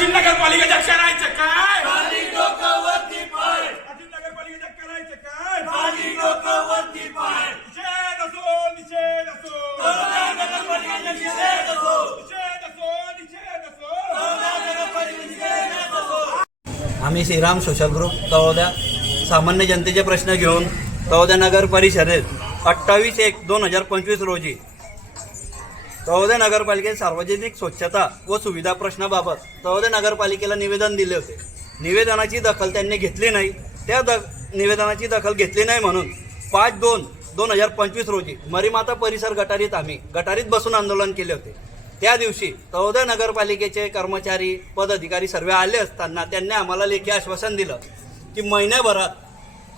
नगरपालिकेच्या करायचं काय? डोकावरती पाय. नगरपालिकेच्या करायचं काय? डोकावरती पाय. निषेध असो निषेध असो. नगरपालिकेच्या निषेध असो. आम्ही श्रीराम सोशल ग्रुप तळोद्या सामान्य जनतेचे प्रश्न घेऊन तळोद्या नगर परिषदेत अठ्ठावीस एक दोन हजार पंचवीस रोजी तळोद्या नगरपालिकेत सार्वजनिक स्वच्छता व सुविधा प्रश्नाबाबत तळोद्या नगरपालिकेला निवेदन दिले होते. निवेदनाची दखल त्यांनी घेतली नाही. त्या द निवेदनाची दखल घेतली नाही म्हणून पाच दोन दोन हजार पंचवीस रोजी मरीमाता परिसर गटारीत आम्ही गटारीत बसून आंदोलन केले होते. त्या दिवशी तळोदा नगरपालिकेचे कर्मचारी पदाधिकारी सर्व आले असताना त्यांनी आम्हाला लेखी आश्वासन दिलं की महिन्याभरात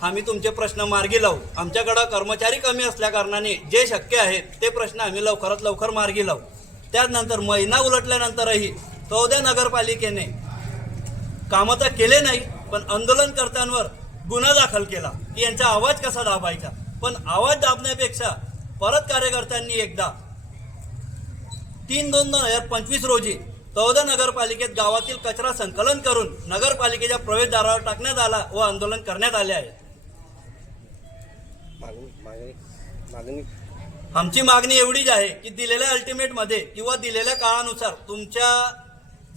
आम्ही तुमचे प्रश्न मार्गी लावू. आमच्याकडं कर्मचारी कमी असल्या कारणाने जे शक्य आहेत ते प्रश्न आम्ही लवकरात लवकर मार्गी लावू. त्यानंतर महिना उलटल्यानंतरही चौद्या नगरपालिकेने कामं तर केले नाही पण आंदोलनकर्त्यांवर गुन्हा दाखल केला. की यांचा आवाज कसा दाबायचा? पण आवाज दाबण्यापेक्षा परत कार्यकर्त्यांनी एकदा तीन दोन दोन हजार पंचवीस रोजी चौदा नगरपालिकेत गावातील कचरा संकलन करून नगरपालिकेच्या प्रवेशद्वारावर टाकण्यात आला व आंदोलन करण्यात आले आहे. मागणी मागणी मागणी. आमची मागणी एवढीच आहे की दिलेल्या अल्टिमेटमध्ये किंवा दिलेल्या काळानुसार तुमच्या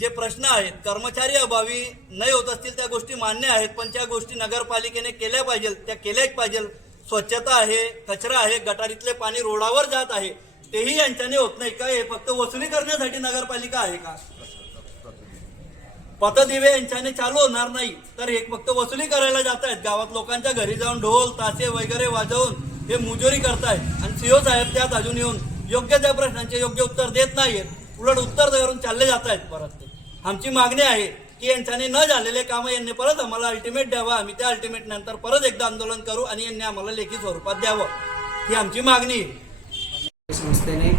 जे प्रश्न आहेत कर्मचारी अभावी नाही होत असतील त्या गोष्टी मान्य आहेत पण त्या गोष्टी नगरपालिकेने केल्या पाहिजे त्या केल्याच पाहिजे. स्वच्छता आहे कचरा आहे गटारीतले पाणी रोडावर जात आहे तेही यांच्याने होत नाही का? हे फक्त वसुली करण्यासाठी नगरपालिका आहे का? पथदिवे यांच्याने चालू होणार नाही. तर एक फक्त वसुली करायला जात आहेत गावात लोकांच्या घरी जाऊन ढोल तासे वगैरे वाजवून हे मुजोरी करतायत. आणि सीओ साहेब त्यात अजून येऊन योग्य त्या प्रश्नांचे योग्य उत्तर देत नाहीत उलट उत्तर करून चालले जात आहेत परत ते. आमची मागणी आहे की यांच्याने न झालेले कामं यांनी परत आम्हाला अल्टिमेट द्यावा. आम्ही त्या अल्टिमेट नंतर परत एकदा आंदोलन करू आणि यांनी आम्हाला लेखी स्वरूपात द्यावं. ही आमची मागणी आहे. संस्थेने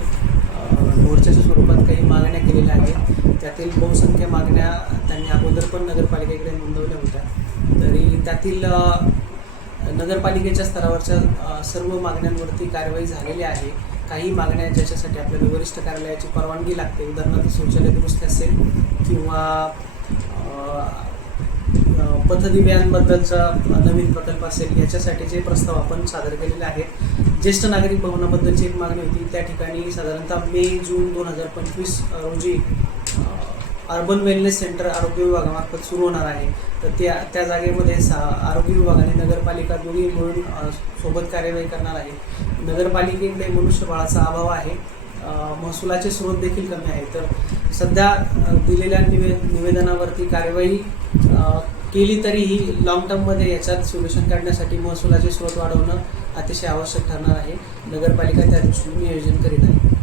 मोर्चाच्या स्वरूपात काही मागण्या केलेल्या आहेत. त्यातील बहुसंख्य मागण्या त्यांनी अगोदर पण नगरपालिकेकडे नोंदवल्या होत्या. तरी त्यातील नगरपालिकेच्या स्तरावरच्या सर्व मागण्यांवरती कारवाई झालेली आहे. काही मागण्या ज्याच्यासाठी आपल्याला वरिष्ठ कार्यालयाची परवानगी लागते. उदाहरणार्थ शौचालय दुरुस्ती असेल किंवा पथदिव्यांबद्दलचा नवीन प्रकल्प असेल याच्यासाठीचे प्रस्ताव आपण सादर केलेले आहेत. ज्येष्ठ नागरिक भवनाबद्दलची एक मागणी होती. त्या ठिकाणी साधारणतः मे जून दोन हजार पंचवीस रोजी अर्बन वेलनेस सेंटर आरोग्य विभागामार्फत सुरू होणार आहे. तर त्या त्या जागेमध्ये सा आरोग्य विभाग आणि नगरपालिका दोन्ही मिळून सोबत कार्यवाही करणार आहे नगरपालिकेकडे मनुष्यबळाचा अभाव आहे. महसुलाचे स्रोत देखील कमी आहे तर सध्या दिलेल्या निवे निवेदनावरती कार्यवाही केली तरीही लॉंग टर्ममध्ये याच्यात सोल्युशन काढण्यासाठी महसुलाचे स्रोत वाढवणं अतिशय आवश्यक ठरणार आहे. नगरपालिका त्या दृष्टीने नियोजन करीत आहे.